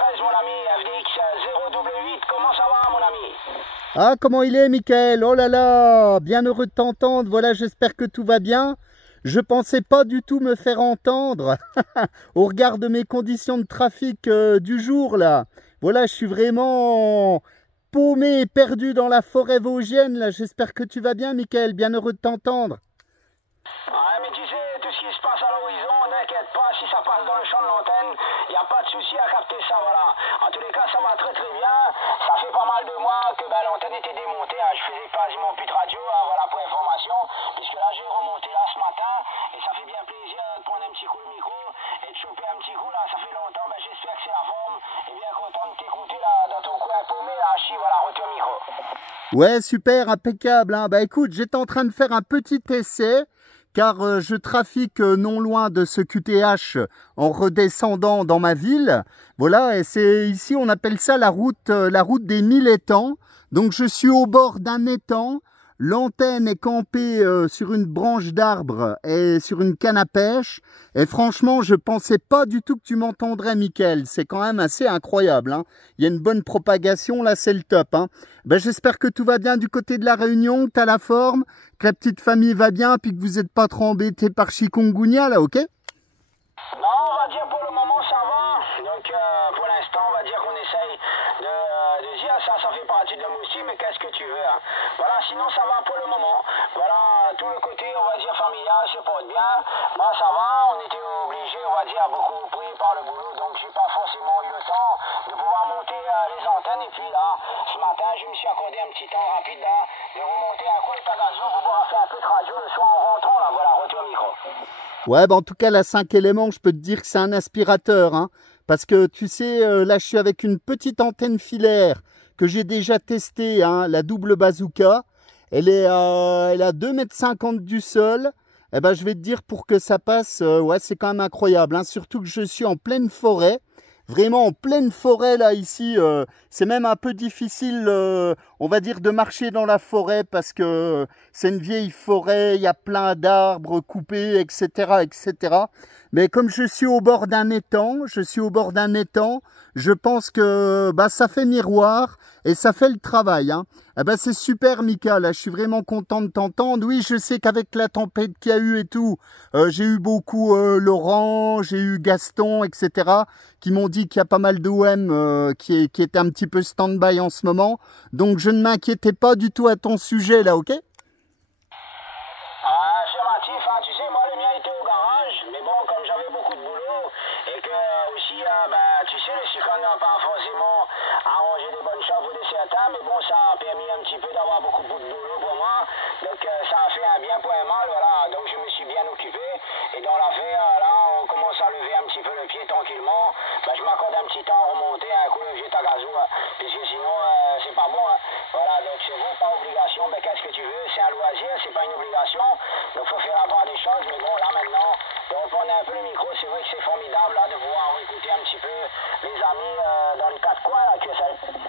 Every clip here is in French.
13 mon ami, FDX 0W8, comment ça va mon ami? Ah, comment il est, Mickaël? Oh là là, bien heureux de t'entendre. Voilà, j'espère que tout va bien. Je pensais pas du tout me faire entendre au regard de mes conditions de trafic du jour là. Voilà, je suis vraiment paumé et perdu dans la forêt vosgienne là. J'espère que tu vas bien, Mickaël. Bien heureux de t'entendre. Ouais, mais tu sais, tout ce qui se passe à l'horizon, n'inquiète pas, si ça passe dans le champ de l'antenne, il n'y a pas de souci à capter ça, voilà. En tous les cas, ça va très très bien. Ça fait pas mal de mois que l'antenne était démontée, hein. Je faisais quasiment plus de radio, hein, voilà, pour information, puisque là, j'ai remonté là ce matin, et ça fait bien plaisir de prendre un petit coup le micro, et de choper un petit coup, là, ça fait longtemps, j'espère que c'est la forme, et bien content de t'écouter, là, dans ton coin paumé, là, voilà, retiens le micro. Ouais, super, impeccable, hein. Bah écoute, j'étais en train de faire un petit essai, car je trafique non loin de ce QTH en redescendant dans ma ville. Voilà, et c'est ici, on appelle ça la route des 1000 étangs. Donc je suis au bord d'un étang. L'antenne est campée sur une branche d'arbre et sur une canne à pêche. Et franchement, je pensais pas du tout que tu m'entendrais, Mickaël. C'est quand même assez incroyable, hein. Il y a une bonne propagation, là, c'est le top, hein. Ben, j'espère que tout va bien du côté de la Réunion, que tu as la forme, que la petite famille va bien, puis que vous n'êtes pas trop embêtés par chikungunya, là, ok? Non, on va dire pour le moment ça va. Donc pour l'instant, on va dire qu'on essaye de dire ça fait partie de Moussi, mais qu'est-ce que tu veux, hein. Voilà, sinon ça va pour le moment. Voilà, tout le côté, on va dire familial se porte bien. Moi ça va, on était obligé, on va dire, beaucoup pris par le boulot, donc j'ai pas forcément eu le temps de pouvoir monter les antennes. Et puis là, ce matin, je me suis accordé un petit temps rapide là, de remonter un coup de tagazo pour pouvoir faire un peu de radio le soir en rentrant là. Voilà, retour au micro. Ouais, bah en tout cas, la 5 éléments, je peux te dire que c'est un aspirateur, hein, parce que tu sais, là, je suis avec une petite antenne filaire que j'ai déjà testée, hein, la double bazooka. Elle a 2,50 m du sol. Eh ben, je vais te dire, pour que ça passe, ouais, c'est quand même incroyable, hein, surtout que je suis en pleine forêt. Vraiment en pleine forêt là ici, c'est même un peu difficile, on va dire, de marcher dans la forêt parce que c'est une vieille forêt, il y a plein d'arbres coupés, etc., etc. Mais comme je suis au bord d'un étang, je pense que bah, ça fait miroir et ça fait le travail, hein. Eh ben, c'est super, Mika, là, je suis vraiment content de t'entendre. Oui, je sais qu'avec la tempête qu'il y a eu et tout, j'ai eu beaucoup Laurent, j'ai eu Gaston, etc., qui m'ont dit qu'il y a pas mal d'OM qui étaient un petit peu stand-by en ce moment. Donc, je ne m'inquiétais pas du tout à ton sujet, là, ok? Ah, c'est Matif, hein, tu sais, moi le mien était au garage, mais bon, comme j'avais beaucoup de boulot, et que aussi, tu sais, le cyclone n'a pas forcément arrangé des bonnes choses pour des certains, mais bon, ça a permis un petit peu d'avoir beaucoup de boulot pour moi, donc ça a fait un bien pour un mal, voilà, donc je me suis bien occupé, et dans l'affaire, là, on commence à lever un petit peu le pied tranquillement, je m'accorde un petit temps à remonter un coup le vieux tagazo, hein, puisque sinon, c'est pas bon, hein. Voilà, donc c'est vous, pas obligation, qu'est-ce que tu veux, c'est un loisir, c'est pas une obligation. Donc il faut faire la part des choses, mais bon là maintenant, de reprendre un peu le micro, c'est vrai que c'est formidable là de pouvoir écouter un petit peu les amis dans les quatre coins là, QSL.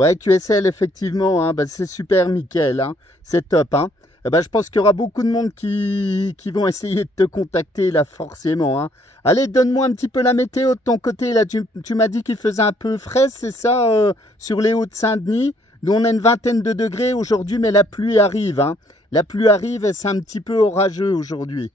Ouais, QSL, effectivement, hein, bah, c'est super, Mickaël, hein, c'est top, hein. Bah, je pense qu'il y aura beaucoup de monde qui vont essayer de te contacter là, forcément, hein. Allez, donne-moi un petit peu la météo de ton côté, là, tu m'as dit qu'il faisait un peu frais, c'est ça, sur les Hauts-de-Saint-Denis. Nous, on a une vingtaine de degrés aujourd'hui, mais la pluie arrive, hein. La pluie arrive et c'est un petit peu orageux aujourd'hui.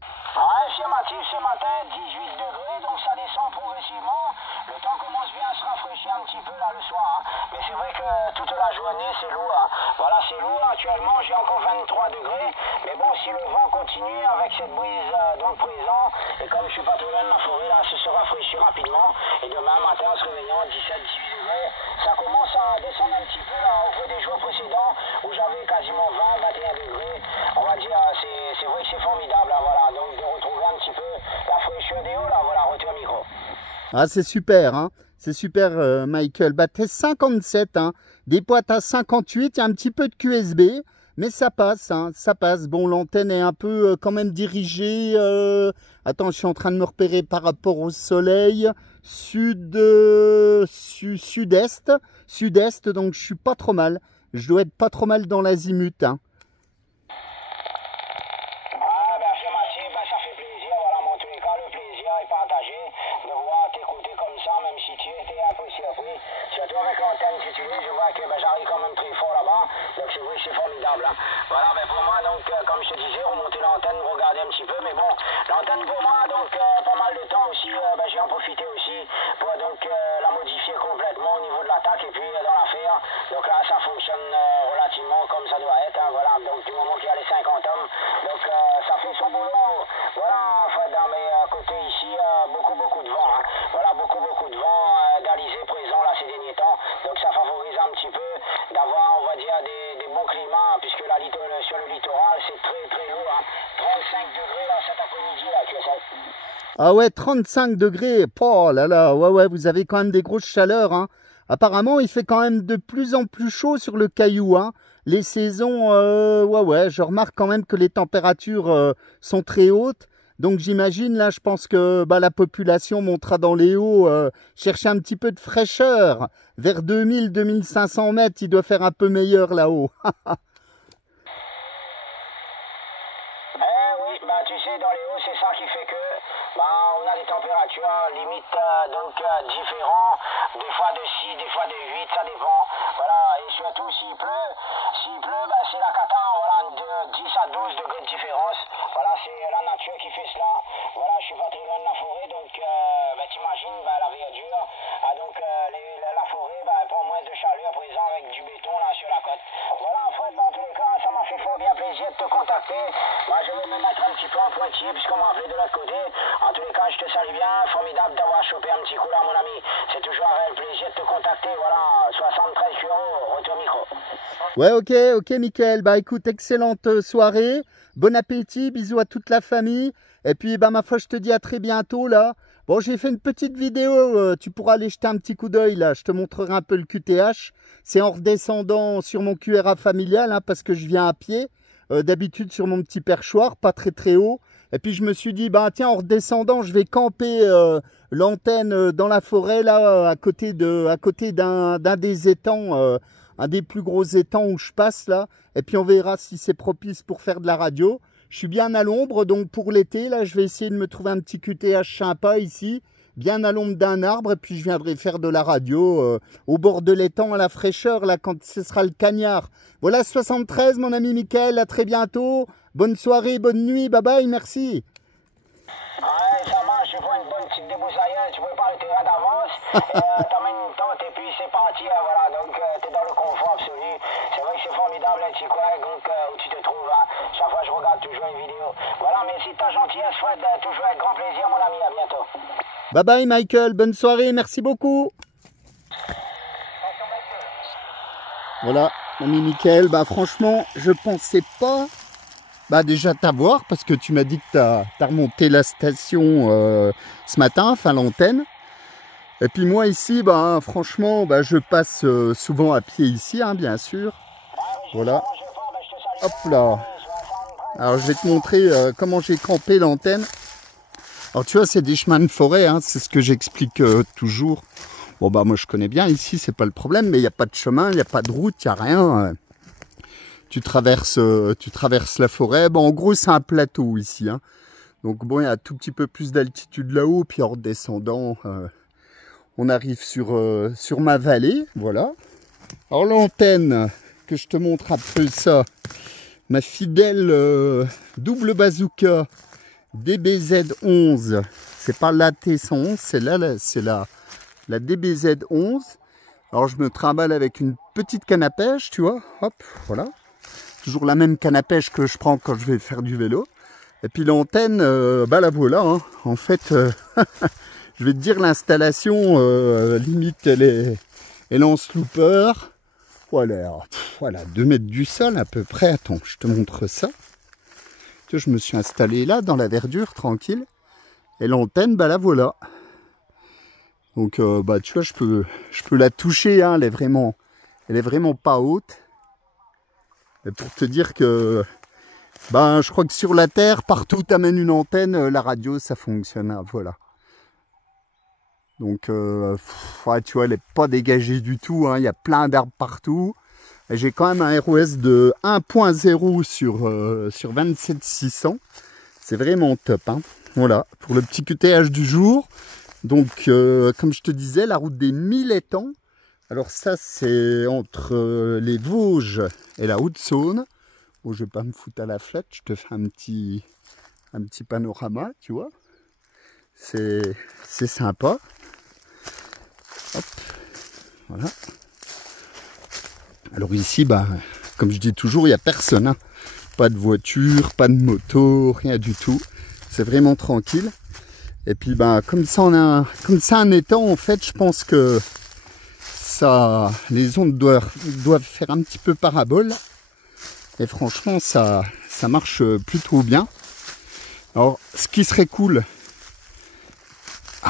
Ouais, affirmatif ce matin, 18 degrés, donc ça descend progressivement. Le temps commence bien à se rafraîchir un petit peu là le soir, hein. Mais c'est vrai que toute la journée c'est lourd, hein. Voilà, c'est lourd. Actuellement j'ai encore 23 degrés. Mais bon, si le vent continue avec cette brise dans le présent, et comme je suis pas trop loin de la forêt, là, ça se rafraîchit rapidement. Et demain matin en se réveillant, 17-18 degrés, ça commence à descendre un petit peu là au cours des jours précédents où j'avais quasiment 20-21 degrés. On va dire, c'est vrai que c'est formidable, là, voilà. Donc de retrouver un petit peu la fraîcheur des hauts, là, voilà, retour au micro. Ah, c'est super, hein. C'est super, Michael. Bah, t'es 57, hein. Des poids à 58, il y a un petit peu de QSB, mais ça passe, hein. Ça passe. Bon, l'antenne est un peu quand même dirigée. Attends, je suis en train de me repérer par rapport au soleil. Sud-est. Sud-est, donc je suis pas trop mal. Je dois être pas trop mal dans l'azimut, hein. Ça fait plaisir, voilà, en tous les cas, le plaisir est partagé de voir t'écouter comme ça, même si tu étais Voilà, ben pour moi, donc, comme je te disais, remonter l'antenne, regarder un petit peu, mais bon, l'antenne pour moi, donc, pas mal de temps aussi, ben, j'ai en profité aussi pour donc la modifier complètement au niveau de l'attaque et puis dans l'affaire. Donc là, ça fonctionne relativement comme ça doit être, hein, voilà, donc du moment qu'il y a les 50 hommes, donc ça fait son boulot. Voilà, en fait, dans mes côtés ici, beaucoup de vent, hein. Voilà, beaucoup de vent d'Alizé présent là ces derniers temps, donc ça favorise un petit peu d'avoir, on va dire, des bons climats, puisque là, sur le littoral, c'est très lourd, hein. 35 degrés là cet après-midi, là, tu sais. Ah ouais, 35 degrés. Oh là là, ouais, vous avez quand même des grosses chaleurs, hein. Apparemment, il fait quand même de plus en plus chaud sur le Caillou, hein. Les saisons, ouais, je remarque quand même que les températures sont très hautes. Donc j'imagine, là, je pense que bah, la population montera dans les hauts, chercher un petit peu de fraîcheur. Vers 2000-2500 mètres, il doit faire un peu meilleur là-haut. Oui, bah tu sais, dans les hauts, c'est ça qui fait que bah, on a des températures limite différentes, des fois de 6, des fois de 8, ça dépend. Voilà, et surtout s'il pleut, bah, c'est la cata, voilà, de 10 à 12 degrés de différence. Voilà, c'est la nature qui fait cela. Voilà, je suis pas très loin de la forêt, donc bah, t'imagines bah, la verdure. Donc la forêt bah, prend moins de chaleur à présent avec du béton là sur la côte. Voilà, en fait, dans tous les cas, ça m'a fait fort bien plaisir de te contacter. Moi, je vais me mettre un petit peu en pointillé puisqu'on m'a appelé de l'autre côté. En tous les cas, je te salue bien. Formidable d'avoir chopé un petit coup là, mon ami. C'est toujours un réel plaisir de te contacter. Voilà, 73 euros, retour micro. Ouais, ok, Mickaël. Bah écoute, excellente soirée. Bon appétit, bisous à toute la famille. Et puis, bah ma foi, je te dis à très bientôt là. Bon, j'ai fait une petite vidéo, tu pourras aller jeter un petit coup d'œil là. Je te montrerai un peu le QTH. C'est en redescendant sur mon QRA familial, hein, parce que je viens à pied. D'habitude sur mon petit perchoir, pas très haut. Et puis je me suis dit, bah tiens, en redescendant, je vais camper l'antenne dans la forêt, là, à côté d'un des étangs, un des plus gros étangs où je passe là. Et puis on verra si c'est propice pour faire de la radio. Je suis bien à l'ombre, donc pour l'été, là, je vais essayer de me trouver un petit QTH sympa ici, bien à l'ombre d'un arbre, et puis je viendrai faire de la radio au bord de l'étang, à la fraîcheur, là, quand ce sera le cagnard. Voilà, 73, mon ami Mickaël, à très bientôt. Bonne soirée, bonne nuit, bye bye, merci. Ouais, ça marche, je vois une bonne petite débroussailleuse, tu peux pas le terrain d'avance, t'amènes une tente et puis c'est parti, hein, voilà, donc t'es dans le confort absolu. C'est vrai que c'est formidable, un petit coin, donc où tu te trouves, hein. Chaque fois je regarde toujours une vidéo. Voilà, merci de ta gentillesse, Fred, toujours avec grand plaisir, mon ami, à bientôt. Bye bye, Michael, bonne soirée, merci beaucoup. Voilà, ami Mickaël, bah franchement, je pensais pas bah déjà t'avoir parce que tu m'as dit que t'as remonté la station ce matin, enfin l'antenne. Et puis moi ici, bah franchement, bah je passe souvent à pied ici, hein, bien sûr. Voilà. Hop là. Alors je vais te montrer comment j'ai campé l'antenne. Alors tu vois, c'est des chemins de forêt, hein, c'est ce que j'explique toujours. Bon bah moi je connais bien ici, c'est pas le problème, mais il n'y a pas de chemin, il n'y a pas de route, il n'y a rien. Tu traverses la forêt. Bon, en gros, c'est un plateau ici, hein. Donc bon, il y a un tout petit peu plus d'altitude là-haut, puis en redescendant, on arrive sur ma vallée, voilà. Alors l'antenne, que je te montre un peu ça, ma fidèle double bazooka DBZ11, c'est pas la T111, c'est la DBZ11. Alors je me trimballe avec une petite canne à pêche, tu vois, hop, voilà. Toujours la même canne à pêche que je prends quand je vais faire du vélo. Et puis l'antenne, bah la voilà, hein. En fait, je vais te dire l'installation, limite elle est en slooper. Voilà, 2 mètres du sol à peu près. Attends, je te montre ça. Tu vois, je me suis installé là, dans la verdure, tranquille. Et l'antenne, bah la voilà. Donc, bah tu vois, je peux la toucher, hein. Elle est vraiment pas haute. Et pour te dire que, ben, je crois que sur la Terre, partout où tu amènes une antenne, la radio, ça fonctionne, hein, voilà. Donc, ouais, tu vois, elle n'est pas dégagée du tout, hein, il y a plein d'arbres partout. Et j'ai quand même un ROS de 1.0 sur 27600. C'est vraiment top, hein. Voilà, pour le petit QTH du jour. Donc, comme je te disais, la route des 1000 étangs. Alors ça, c'est entre les Vosges et la Haute-Saône. Bon, je vais pas me foutre à la flotte, je te fais un petit panorama, tu vois. C'est sympa. Hop, voilà. Alors ici, bah, comme je dis toujours, il n'y a personne, hein. Pas de voiture, pas de moto, rien du tout. C'est vraiment tranquille. Et puis bah, comme ça un étang, en fait, je pense que ça, les ondes doivent faire un petit peu parabole. Et franchement, ça marche plutôt bien. Alors, ce qui serait cool,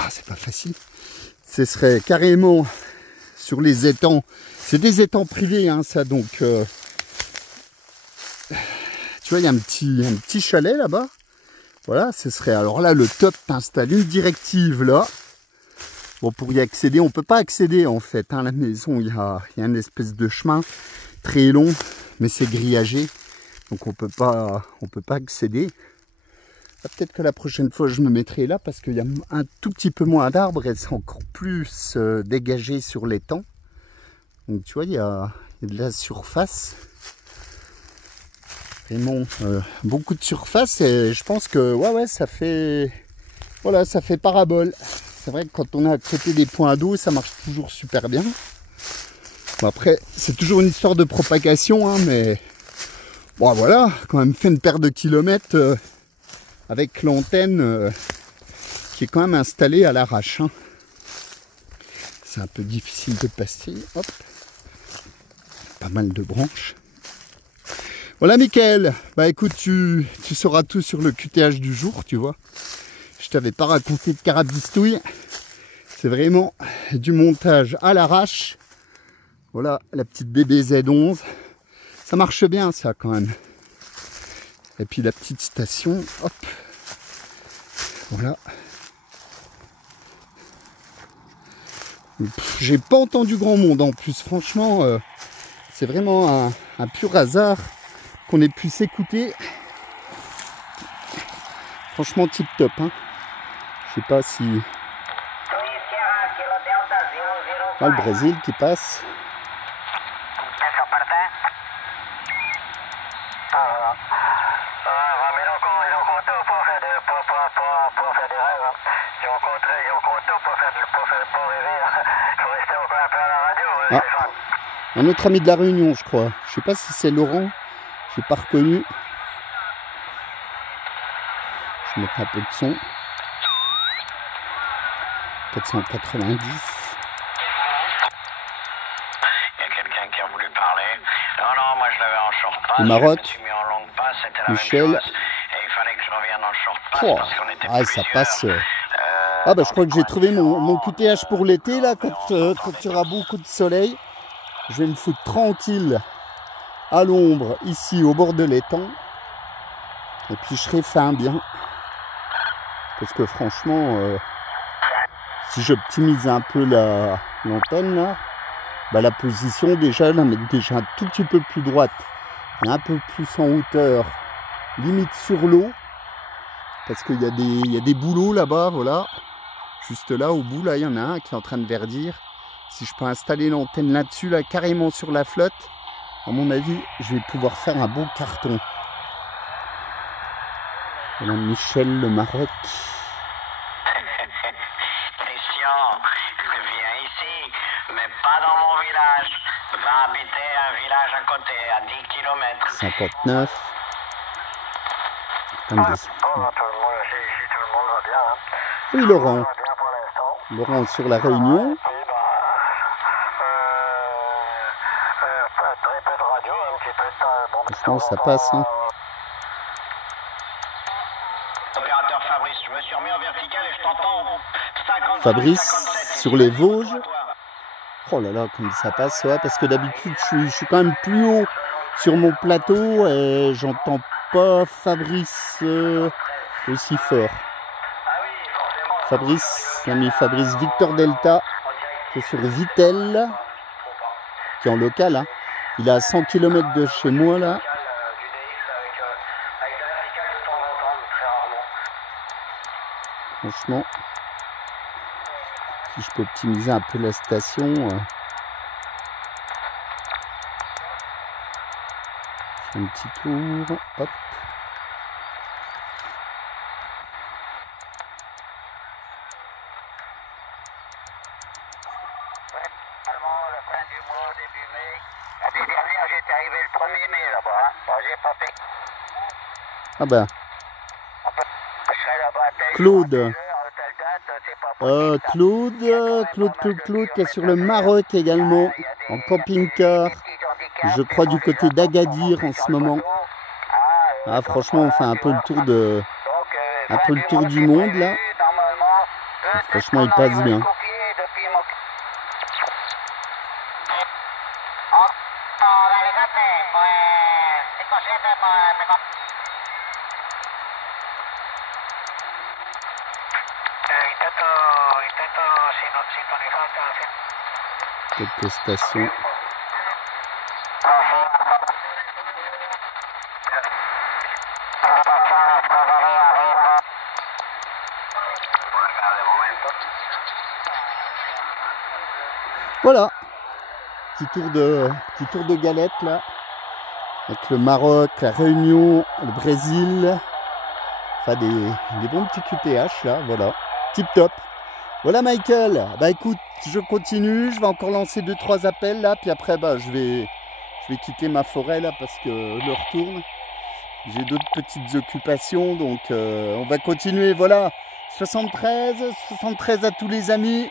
c'est pas facile, ce serait carrément sur les étangs. C'est des étangs privés, hein, ça, donc tu vois, il y a un petit chalet là-bas. Voilà, ce serait alors là le top, t'installes une directive là. Bon, pour y accéder, on peut pas accéder en fait, hein, la maison, il y a une espèce de chemin très long, mais c'est grillagé, donc on peut pas accéder. Peut-être que la prochaine fois je me mettrai là parce qu'il y a un tout petit peu moins d'arbres et c'est encore plus dégagé sur l'étang. Donc tu vois, il y a de la surface. Vraiment beaucoup de surface et je pense que ouais, ça fait, voilà, ça fait parabole. C'est vrai que quand on est à côté des points d'eau, ça marche toujours super bien. Bon, après, c'est toujours une histoire de propagation, hein, mais bon, voilà, quand même fait une paire de kilomètres avec l'antenne qui est quand même installée à l'arrache, hein. C'est un peu difficile de passer. Hop, pas mal de branches. Voilà, Mickaël, bah écoute, tu sauras tout sur le QTH du jour, tu vois. Je t'avais pas raconté de carabistouille. C'est vraiment du montage à l'arrache. Voilà, la petite DBZ11. Ça marche bien, ça, quand même. Et puis la petite station, hop. Voilà. J'ai pas entendu grand monde en plus, franchement, c'est vraiment un pur hasard qu'on ait pu s'écouter. Franchement tip top, hein. Je sais pas si... Ah, le Brésil qui passe. Ah, un autre ami de la Réunion, je crois. Je sais pas si c'est Laurent. J'ai pas reconnu. Je vais mettre un peu de son. 490. Il y a quelqu'un qui a voulu parler. Non, moi je l'avais en short pass. Le Maroc. Je me suis mis en longue pass, c'était la Michel. même chose. Et il fallait que je revienne en short pass parce qu'on était plusieurs. Ça passe. Ah bah je crois que j'ai trouvé mon QTH pour l'été là, quand il y aura beaucoup de soleil. Je vais me foutre tranquille à l'ombre ici au bord de l'étang. Et puis je serai fin bien. Parce que franchement, si j'optimise un peu l'antenne là, bah la position déjà, la mettre déjà un tout petit peu plus droite. Et un peu plus en hauteur. Limite sur l'eau. Parce qu'il y a des bouleaux là-bas, voilà. Juste là, au bout, là, il y en a un qui est en train de verdir. Si je peux installer l'antenne là-dessus, là, carrément sur la flotte, à mon avis, je vais pouvoir faire un beau carton. Voilà Michel, le Maroc. Christian, viens ici, mais pas dans mon village. Va habiter un village à côté, à 10 km. 59. Tout le monde va bien. Hein. Oui, Laurent. Laurent sur la Réunion. Très peu de radio, un petit peu de... Franchement, ça passe. Hein. Opérateur Fabrice, je me suis remis en vertical et je t'entends. 55, Fabrice 57, sur les Vosges. Oh là là, comme ça passe, ouais, parce que d'habitude, je suis quand même plus haut sur mon plateau et j'entends pas Fabrice aussi fort. Fabrice, l'ami Fabrice Victor Delta, qui est sur Vitel, qui est en local, hein. Il est à 100 km de chez moi là. Franchement, si je peux optimiser un peu la station, Un petit tour, hop. La fin du mois, début mai. L'année dernière, j'étais arrivé le 1er mai là-bas. Bon, j'ai pas fait. Ah ben, Je serai là-bas à telle Claude. heure, telle date, c'est pas possible, ça. Claude qui est sur le Maroc également, en camping-car. Je crois du côté d'Agadir en ce moment. Ah, franchement, on fait un peu le tour du monde là. Franchement, il passe bien. Quelques stations. Voilà, petit tour de galette là, avec le Maroc, la Réunion, le Brésil, enfin des bons petits QTH là, voilà, tip top. Voilà Michael, bah écoute, je continue, je vais encore lancer 2-3 appels là, puis après bah je vais quitter ma forêt là parce que l'heure tourne. J'ai d'autres petites occupations, donc on va continuer, voilà, 73 à tous les amis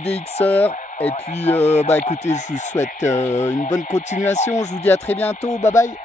des Xers. Et puis, bah écoutez, je vous souhaite une bonne continuation. Je vous dis à très bientôt. Bye bye.